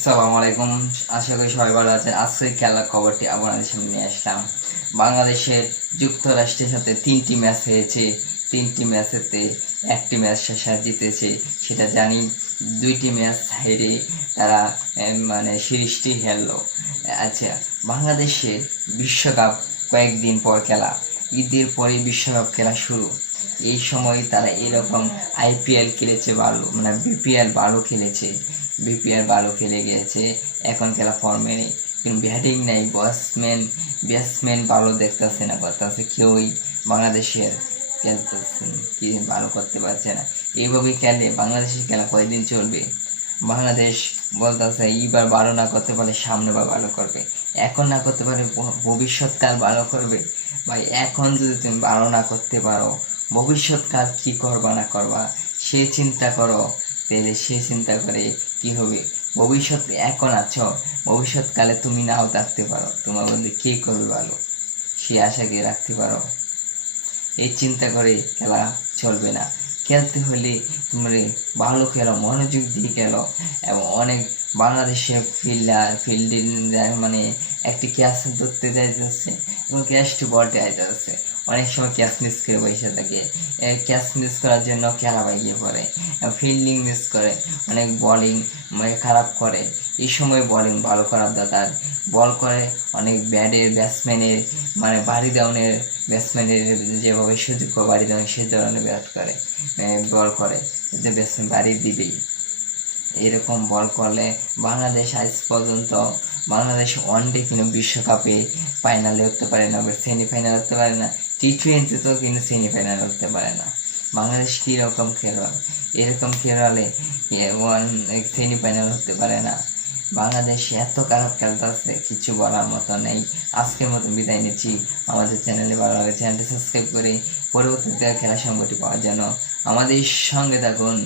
আসসালামু আলাইকুম। আশা করি সবাই ভালো আছেন। আজকের খেলার খবরটি আপনাদের সামনে নিয়ে আসলাম। বাংলাদেশের যুক্তরাষ্ট্রের সাথে তিনটি ম্যাচ হয়েছে। তিনটি ম্যাচেতে একটি ম্যাচ শেষে জিতেছে, সেটা জানি। দুইটি ম্যাচ হেরে তারা মানে সিরিজটি হেরলো। আচ্ছা বাংলাদেশের বিশ্বকাপ কয়েকদিন পর খেলা। ঈদের পরে বিশ্বকাপ খেলা শুরু। এই সময় তারা এরকম আইপিএল খেলেছে ভালো মানে বিপিএল ভালো খেলেছে বিপিএল ভালো খেলে গিয়েছে এখন খেলা ফর্মে নেই। কিন্তু ব্যাটিং নেই ব্যাটসম্যান ব্যাটসম্যান ভালো দেখতেছে না, করতেছে কেউই বাংলাদেশের খেলতেছে কি ভালো করতে পারছে না। এইভাবে খেলে, বাংলাদেশের খেলা কয়দিন চলবে? বাংলাদেশ বলতেছে, এইবার ভালো না করতে পারলে সামনে বা ভালো করবে। এখন না করতে পারলে ভ- ভবিষ্যৎকাল ভালো করবে। ভাই, এখন যদি তুমি ভালো না করতে পারো ভবিষ্যৎকাল কি করবা না করবা, সে চিন্তা করো। তাহলে সে চিন্তা করে কি হবে? ভবিষ্যৎ এখন আছো, ভবিষ্যৎকালে তুমি নাও থাকতে পারো। তোমার মধ্যে কে করবে ভালো? সে আশাকে রাখতে পারো। এই চিন্তা করে খেলা চলবে না। খেলতে হলে তোমরা ভালো খেলো, মনোযোগ দিয়ে খেলো এবং অনেক বাংলাদেশের ফিল্ডার, ফিল্ডিং মানে একটি ক্যাচ ধরতে যাইতেছে এবং ক্যাচটি বলতে আইতেছে অনেক সময় ক্যাচ মিস করে বসে থাকে। ক্যাচ মিস করার জন্য খেলা বাইয়ে পড়ে, ফিল্ডিং মিস করে, অনেক বলিং মানে খারাপ করে। এই সময় বলিং ভালো খারাপ দাদার বল করে অনেক ব্যাটের ব্যাটসম্যানের মানে বাড়ি দেওয়ানের ব্যাটসম্যানের যেভাবে সুযোগ করে বাড়ি দেওয়া সে ধরনের ব্যাট করে বল করে যে ব্যাটসম্যান বাড়ি দিবেই। এরকম বল করলে বাংলাদেশ আজ পর্যন্ত বাংলাদেশ ওয়ানডে কিন্তু বিশ্বকাপে ফাইনালে উঠতে পারে না বা সেমিফাইনাল উঠতে পারে না। টি টোয়েন্টিতেও কিন্তু সেমিফাইনাল উঠতে পারে না। বাংলাদেশ কীরকম খেলোয়াড়? এরকম খেলোয়াড়ে ওয়ান সেমিফাইনাল হতে পারে না। বাংলাদেশ এত খারাপ খেলতেছে, কিছু বলার মতো নেই। আজকের মতো বিদায় নিচ্ছি। আমাদের চ্যানেলে ভালো লাগে চ্যানেলটি সাবস্ক্রাইব করে পরবর্তীতে খেলা সংগঠি পাওয়ার জন্য আমাদের সঙ্গে থাকুন।